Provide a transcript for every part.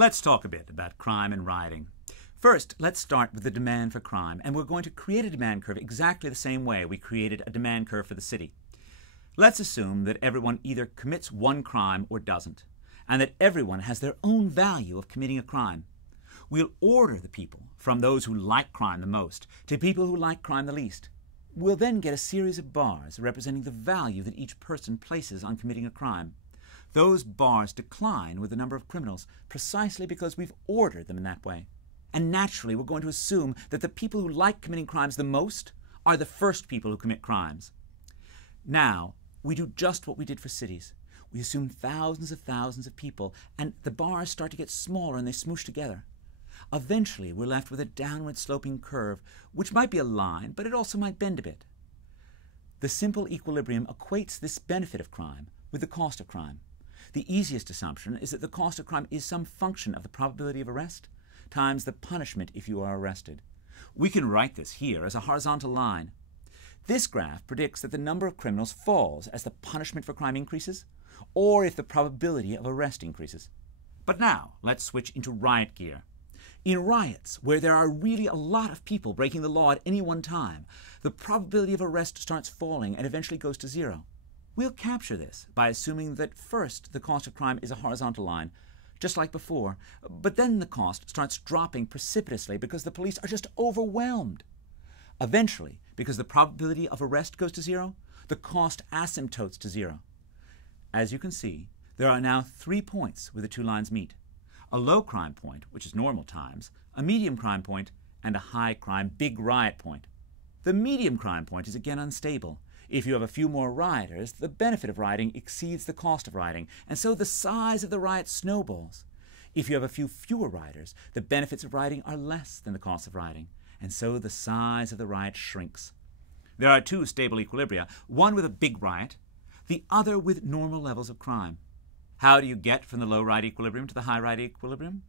Let's talk a bit about crime and rioting. First, let's start with the demand for crime, and we're going to create a demand curve exactly the same way we created a demand curve for the city. Let's assume that everyone either commits one crime or doesn't, and that everyone has their own value of committing a crime. We'll order the people from those who like crime the most to people who like crime the least. We'll then get a series of bars representing the value that each person places on committing a crime. Those bars decline with the number of criminals precisely because we've ordered them in that way. And naturally, we're going to assume that the people who like committing crimes the most are the first people who commit crimes. Now, we do just what we did for cities. We assume thousands of people, and the bars start to get smaller and they smoosh together. Eventually, we're left with a downward sloping curve, which might be a line, but it also might bend a bit. The simple equilibrium equates this benefit of crime with the cost of crime. The easiest assumption is that the cost of crime is some function of the probability of arrest times the punishment if you are arrested. We can write this here as a horizontal line. This graph predicts that the number of criminals falls as the punishment for crime increases, or if the probability of arrest increases. But now, let's switch into riot gear. In riots, where there are really a lot of people breaking the law at any one time, the probability of arrest starts falling and eventually goes to zero. We'll capture this by assuming that first the cost of crime is a horizontal line, just like before, but then the cost starts dropping precipitously because the police are just overwhelmed. Eventually, because the probability of arrest goes to zero, the cost asymptotes to zero. As you can see, there are now 3 points where the two lines meet. A low crime point, which is normal times, a medium crime point, and a high crime big riot point. The medium crime point is again unstable. If you have a few more rioters, the benefit of rioting exceeds the cost of rioting, and so the size of the riot snowballs. If you have a few fewer rioters, the benefits of rioting are less than the cost of rioting, and so the size of the riot shrinks. There are two stable equilibria, one with a big riot, the other with normal levels of crime. How do you get from the low riot equilibrium to the high riot equilibrium?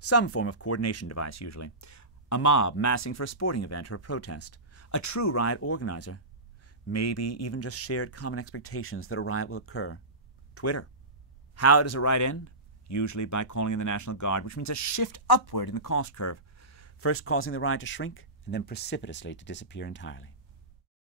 Some form of coordination device, usually. A mob massing for a sporting event or a protest. A true riot organizer. Maybe even just shared common expectations that a riot will occur. Twitter. How does a riot end? Usually by calling in the National Guard, which means a shift upward in the cost curve, first causing the riot to shrink and then precipitously to disappear entirely.